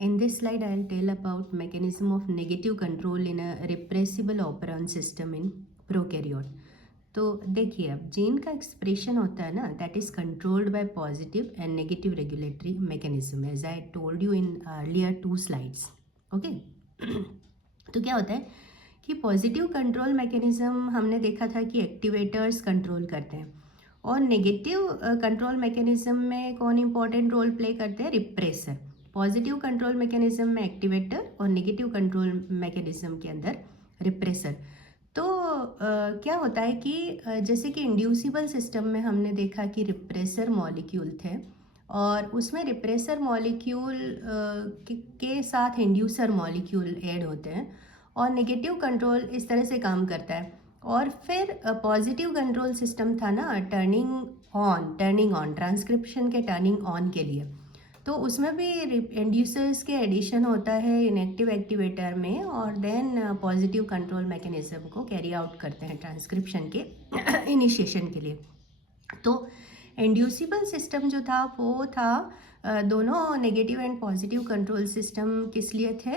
In this slide, I'll tell about mechanism of negative control in a repressible operon system in prokaryote. तो देखिए अब gene का expression होता है ना that is controlled by positive and negative regulatory mechanism as I told you in earlier 2 slides. Okay. तो क्या होता है कि पॉजिटिव कंट्रोल मैकेनिज्म हमने देखा था कि एक्टिवेटर्स कंट्रोल करते हैं और नेगेटिव कंट्रोल मैकेनिज्म में कौन इंपॉर्टेंट रोल प्ले करते हैं? रिप्रेसर. पॉजिटिव कंट्रोल मैकेनिज्म में एक्टिवेटर और नेगेटिव कंट्रोल मैकेनिज्म के अंदर रिप्रेसर. तो क्या होता है कि जैसे कि इंड्यूसिबल सिस्टम में हमने देखा कि रिप्रेसर मॉलिक्यूल थे और उसमें रिप्रेसर मॉलिक्यूल के साथ इंड्यूसर मॉलिक्यूल ऐड होते हैं और नेगेटिव कंट्रोल इस तरह से काम करता है. और फिर पॉजिटिव कंट्रोल सिस्टम था ना टर्निंग ऑन ट्रांसक्रिप्शन के टर्निंग ऑन के लिए. तो उसमें भी इंड्यूसर्स के एडिशन होता है इनएक्टिव एक्टिवेटर में और देन पॉजिटिव कंट्रोल मैकेनिज्म को कैरी आउट करते हैं ट्रांसक्रिप्शन के इनिशिएशन के लिए. तो इंड्यूसिबल सिस्टम जो था वो था दोनों negative and positive control system किस लिए थे?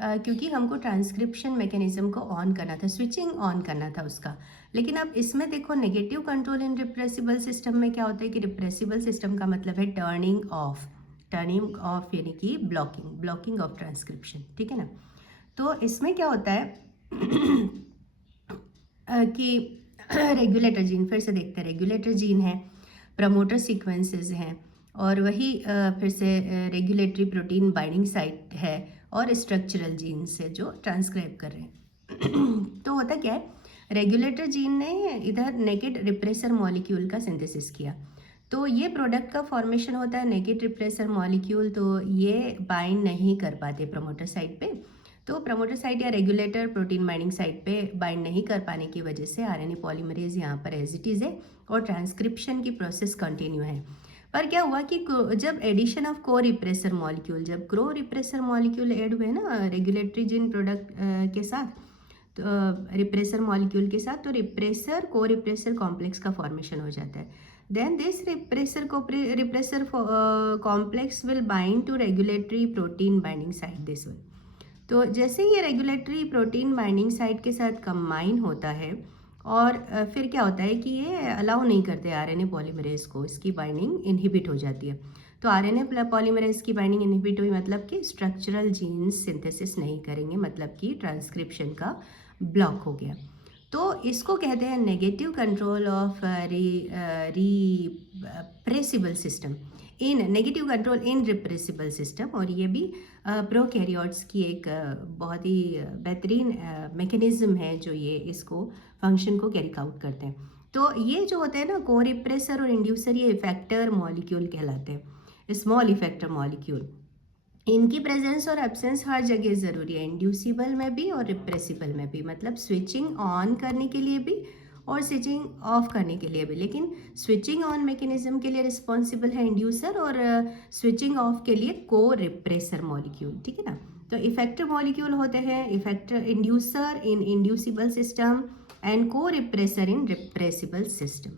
क्योंकि हमको ट्रांसक्रिप्शन मैकेनिज्म को ऑन करना था, स्विचिंग ऑन करना था उसका. लेकिन अब इसमें देखो नेगेटिव कंट्रोल इन रिप्रेसिबल सिस्टम में क्या होता है कि रिप्रेसिबल सिस्टम का मतलब है टर्निंग ऑफ यानी कि ब्लॉकिंग ऑफ ट्रांसक्रिप्शन. ठीक है ना. तो इसमें क्या होता है कि रेगुलेटर जीन फिर से देखते हैं. रेगुलेटर जीन है, प्रमोटर सीक्वेंसेस हैं और वही फिर से रेगुलेटरी प्रोटीन बाइंडिंग साइट है और स्ट्रक्चरल जीन से जो ट्रांसक्राइब कर रहे हैं. तो होता क्या है, रेगुलेटर जीन ने इधर नेकेड रिप्रेसर मॉलिक्यूल का सिंथेसिस किया. तो ये प्रोडक्ट का फॉर्मेशन होता है नेकेड रिप्रेसर मॉलिक्यूल. तो ये बाइंड नहीं कर पाते प्रमोटर साइट पे. तो प्रमोटर साइट या रेगुलेटर प्रोटीन बाइंडिंग साइट पे बाइंड नहीं कर पाने की वजह से आरएनए पॉलीमरेज यहाँ पर एज इट इज़ है और ट्रांसक्रिप्शन की प्रोसेस कंटिन्यू है. पर क्या हुआ कि जब एडिशन ऑफ को रिप्रेसर मॉलिक्यूल, जब क्रो रिप्रेसर मॉलिक्यूल ऐड हुए ना रेगुलेटरी जीन प्रोडक्ट के साथ, तो रिप्रेसर मॉलिक्यूल के साथ, तो रिप्रेसर को रिप्रेसर कॉम्प्लेक्स का फॉर्मेशन हो जाता है. Then this repressor complex will bind to regulatory protein binding site this one. तो जैसे ही ये रेगुलेटरी प्रोटीन बाइंडिंग साइट के साथ कंबाइन होता है और फिर क्या होता है कि ये अलाउ नहीं करते आरएनए पॉलीमरेज को, इसकी बाइंडिंग इनहिबिट हो जाती है. तो आरएनए पॉलीमरेज की बाइंडिंग इनहिबिट हुई मतलब कि स्ट्रक्चरल जीन्स सिंथेसिस नहीं करेंगे, मतलब कि ट्रांसक्रिप्शन का ब्लॉक हो गया. तो इसको कहते हैं negative control of repressible system negative control in repressible system. और ये भी प्रोकैरियोट्स की एक बहुत ही बेहतरीन मैकेनिज्म है जो ये इसको फंक्शन को कैरी आउट करते हैं. तो ये जो होते हैं ना को रिप्रेसर और इंड्यूसर, ये इफेक्टर मॉलिक्यूल कहलाते हैं, स्मॉल इफेक्टर मॉलिक्यूल. इनकी प्रेजेंस और एब्सेंस हर जगह ज़रूरी है, इंड्यूसिबल में भी और रिप्रेसिबल में भी, मतलब स्विचिंग ऑन करने के लिए भी और स्विचिंग ऑफ करने के लिए भी. लेकिन स्विचिंग ऑन मैकेनिज्म के लिए रिस्पॉन्सिबल है इंड्यूसर और स्विचिंग ऑफ के लिए को रिप्रेसर मॉलिक्यूल. ठीक है ना. तो इफेक्टर मॉलिक्यूल होते हैं effector inducer in inducible system and को रिप्रेसर इन रिप्रेसिबल सिस्टम.